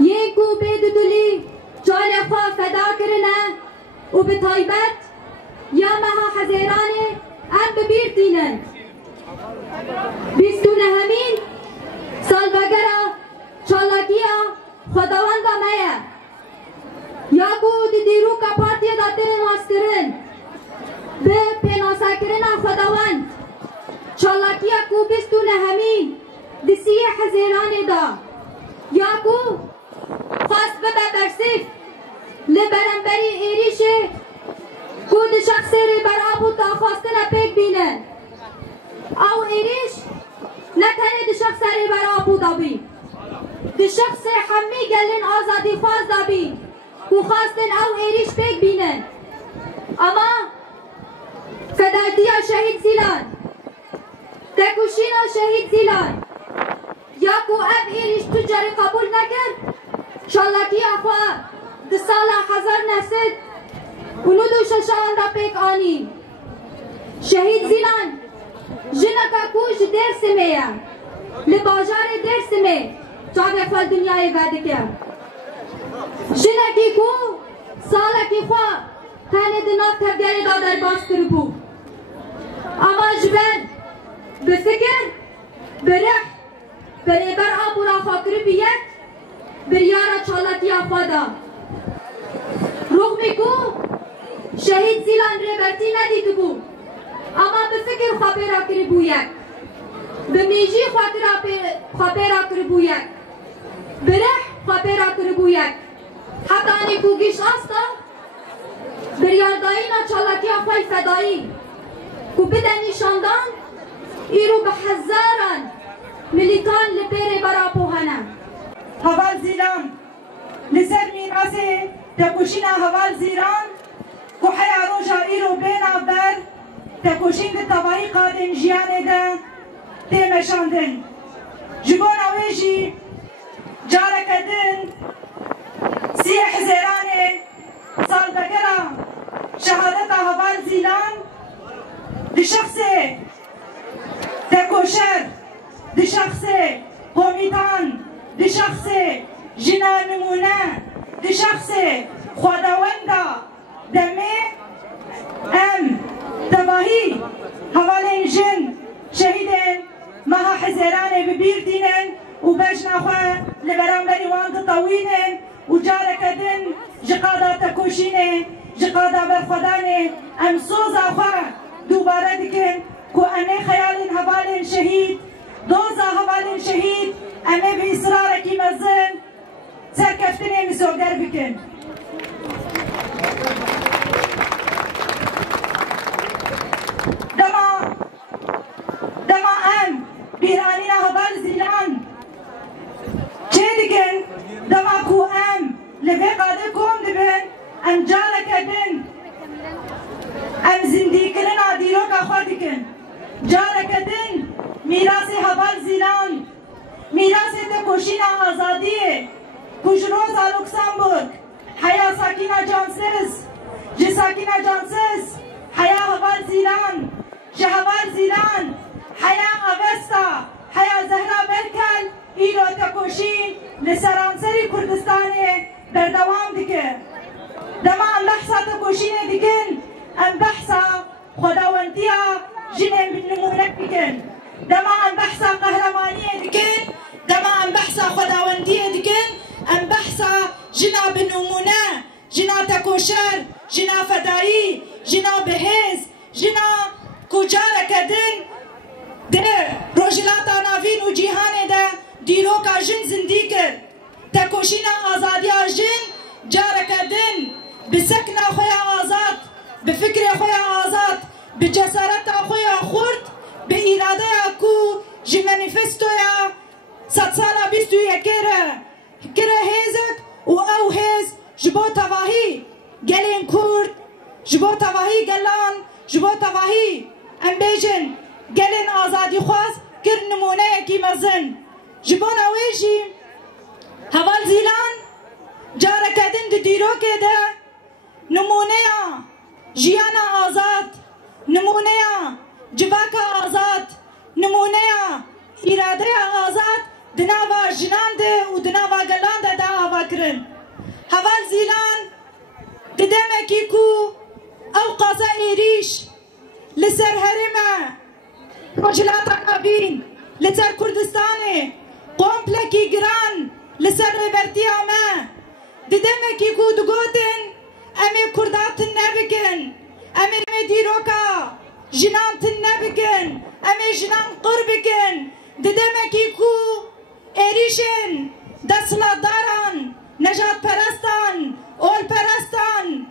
یکو بدودلی جان خواه فدا کرنه و به طایبت یا مها حزیرانه ام ببیر دینن بیستونه همین سالبگره چالاکیه خداوند مایه یا گود دیرو که پارتی داده ماسترن به پناسه کرن خداوند چالاکیه کو بیستونه همین دسیه حزیرانه دا یا کو خواست به برسیف لبرنبری ایریشه کود شخصی ری بر آبو تا خواستن پیک بینن او ایریش نکنه ده شخص ری بر آبو دابی ده شخص همی گلن آزادی خواست دابی و خواستن او ایریش پیک بینن اما فدایتیا شهید زیلان تکوشینا شهید زیلان یا کو اب ایریش تجاری قبول نکرد شالکی اخوا ده سال 1900 اونو دو ششان دا پیک آنی شهید زیلان جنکا کوش درس میا لباجار درس می چاوه خوال دنیای وعده که جنکی کو سالکی خوا تنه دنات تبگری دادر باز کربو اما جبن بفکر برح بریبر آبو را خاکر بیت بریارا چالتی آفادا رغمی کو شهید زیلان ریبرتی ندید بو اما به فکر خوابه را کری بوید به میجی خوابه را کری بوید بره خوابه را کری بوید حتی آنی کوگیش آستا بریاردایی نا چالتی آفای فدایی کو بدن نشاندان ایرو به هزاران ملیتان لپیره برا پوهنم هوال زیلان لسر میراسه تکوشینا هوال زیران کو حیا روژا ایرو بینا بر تکوشین ده تبایی قادن جیانه ده تیمشاندن جبون اویجی جارکدن سیح زیرانه سال بگرا شهادت هوال زیلان ده شخص تکوشر ده شخص قومیتان ده شخص جنا نمونه ده شخص خداوندا دمه ام تباهی حوالین جن شهیدن مها حزیرانه ببیر دینن و بجنا خواه لبرانبری وان تطوینن و جارکدن جقادا تکوشینه جقادا برخودانه ام سوزا خواه دوباره دکن که امه خیالین حوالین شهید دوزا حوالین شهید امه به اصرارکی مزن سرکفتنه مسوگر بکن دما ام بیرانینا هبال زیلان چه دیگن دما کو ام لبه قاده کم دبن ام جارک دن ام زندگی کرنا دیرو که خواه دیگن جارک دن میراث هبال زیلان میراث تکوشینا آزادیه کشروزا لوکسامبورگ حیا ساکینا جانسز جی ساکینا جانسز حیا هبال زیلان جهبال زیلان حیا اوستا حیا زهرا برکل ایرو تکوشین لسرانسری کردستانه در دوام دیگه دما ام بحثا تکوشین دیگن ام بحثا خداوندیا جنم بنمونک دیگن دما ام بحثا قهرمانیه دیگن دما ام بحثا خداوندیه دیگن ام بحثا جنا بنمونه جنا تکوشر جنا فدایی جنا بهز جنا کجاره کدن ده روجلاتا نافین و جیهانه ده دیرو کا جن زندگی کرد تکوشینا آزادی جن جاره کدن بسکنا خویا آزاد بفکر خویا آزاد بجسارت خویا خورد به ایراده کو جی منیفستویا 100 سالا 21 کره هیزک و او هیز جبو تواهی گلین کرد جبو تواهی گلان جبو تواهی ام بیجن گلین آزادی خواست کر نمونه یکی مزن جبون اویجی هوال زیلان دیروکه ده نمونه جیان آزاد، نمونه جواک آزاد، نمونه اراده آزاد دناوا جنان ده و دناوا گلان ده دا آوا کرن. هوال زیلان ددمکی کو او قازه ایریش لسر هرمه مجلات عقابین لسر کردستانه قومپلکی گران لسر ریبرتی آمه ددمکی کو دگوتن امی کرداتن نبکن امی دیروکا جنانتن نبکن امی جنان قربکن ددمکی کو ایریشن دستلاتداران نجات پرستان اول پرستان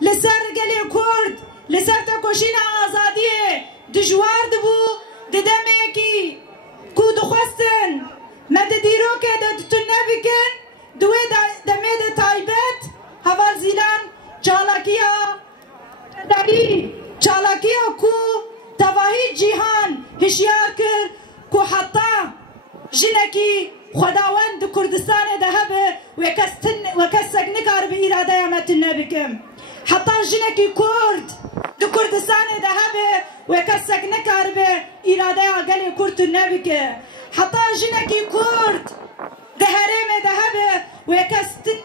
لسر گلی کرد لسر تکوشین آزادیه دجوار دبو ددمکی کو دخواستن مد دیروکه دتون نبکن دوی دمید تایبت هوال زیلان چالاکیا داری چالاکیا کو تواهی جیهان هشیار کر کو حتی جنکی خداوند کردستان دهبه وکسک نکار به اراده امتن نبکم حتی جنکی کرد دو کردستان دهبه وکسک نکار به اراده اگل کرد نبکه حتی جنکی کرد دهرم دهبه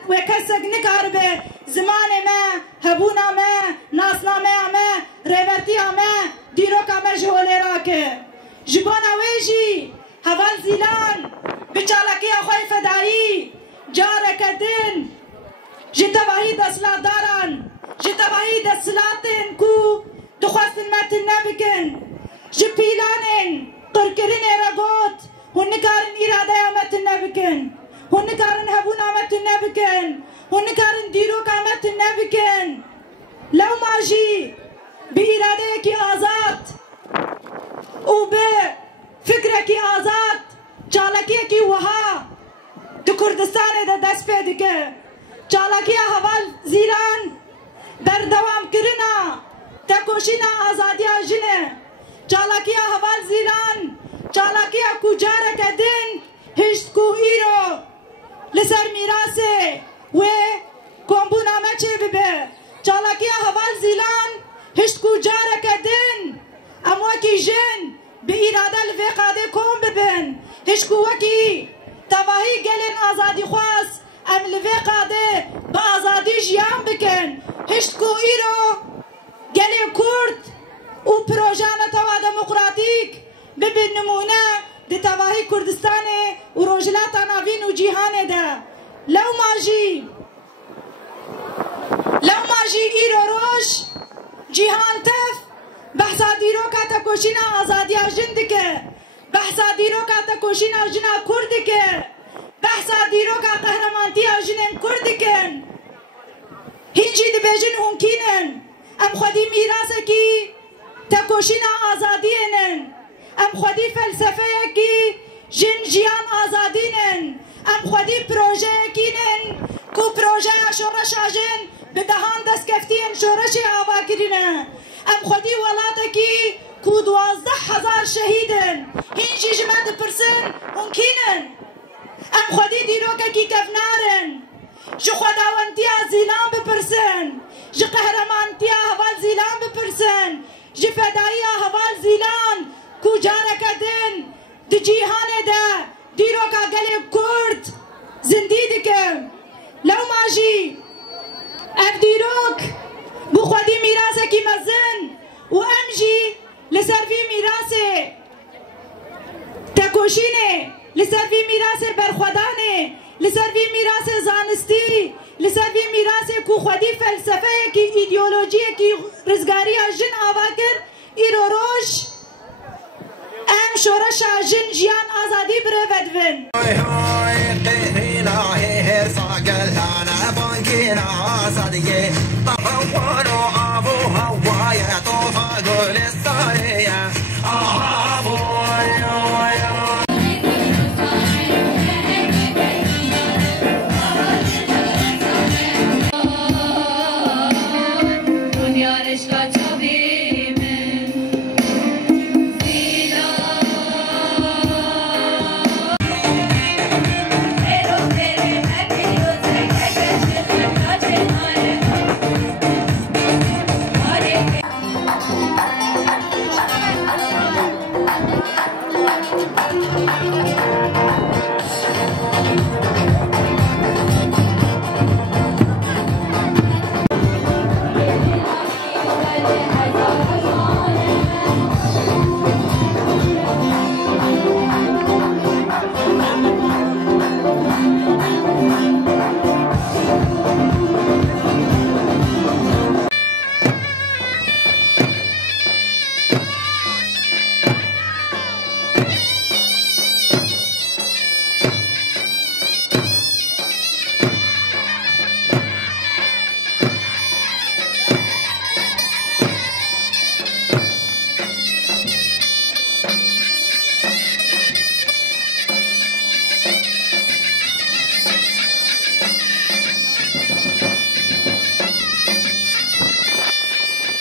وکسک نکار به زمان ما هبونا ما ناسنامه ما ریورتی ما دیروکا ما جهولی راکه جبانا ویجی هوال زیلان بچالکی اخوی فدایی جارکدن جتباهی دستلاتداران جتباهی دستلاتن کو دخواستن متن نبکن جپیلانن قرکرین رگوت هنکارن اراده متن نبکن هنکارن هبون متن نبکن هنکارن دیروک متن نبکن لو ماجی به اراده کی آزاد و به فکر کی آزاد چالاکی کی وها دو کردستان ده دست پیدا که چالاکی هوال زیران بردوام کرنا تکوشینا آزادی جنه چالاکی هوال زیران چالاکی کجاره کدن هشت کو ایرو لسر میراسه و کمبونامه چه ببه چالاکی هوال زیران هشت کجاره کدن اما کی جن به اراده الفقاده کم ببن هیچ کوکی تواهی گلن آزادی خواست ام الفقاده با آزادی جیان بکن هیچ کوئی رو گلی کرد و پروژان توا دموکراتیک ببین نمونه ده تواهی کردستان و روجلات ناوین و جیهان ده لو ماجی ایرو روش جیهان تف بحثا دیرو که تکوشین آزادی جند که بحثا دیرو که تکوشین جنا کرد که بحثا دیرو که قهرمانتی جنن کرد کن هنجی دی بیجن همکینن ام خودی میراث کی تکوشین آزادی نن ام خودی فلسفه کی جن جیان آزادی نن ام خودی پروژه کی نن کو پروژه شورش آجن به دهان دست کفتین شورش آوا کرینه ام خودی ولاتکی کو 12,000 شهیدن هنجی جمعت پرسن ممکنن ام خودی دیروکه کی کفنارن جو خداوندی زیلان بپرسن جو قهرمانتی هوال زیلان بپرسن جو فدایی هوال زیلان کو جارکدن دی جیهان ده دیروکه گلی کرد زندی دکم لو ماجی اف دیروک بو خودی میراثه کی مزن و امجی لسرفی میراثه تکوشینه لسرفی میراثه برخودانه لسرفی میراثه زانستی لسرفی میراثه کو خودی فلسفه کی ایدئولوژی کی رزگاری جن آواکر ایرو روش ام شورش جن جیان آزادی بره بدون